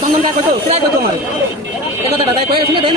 চন্দন কাজ করতো সেটাই করতো আমার এ কথাটা তাই কয়ে শুনে দেন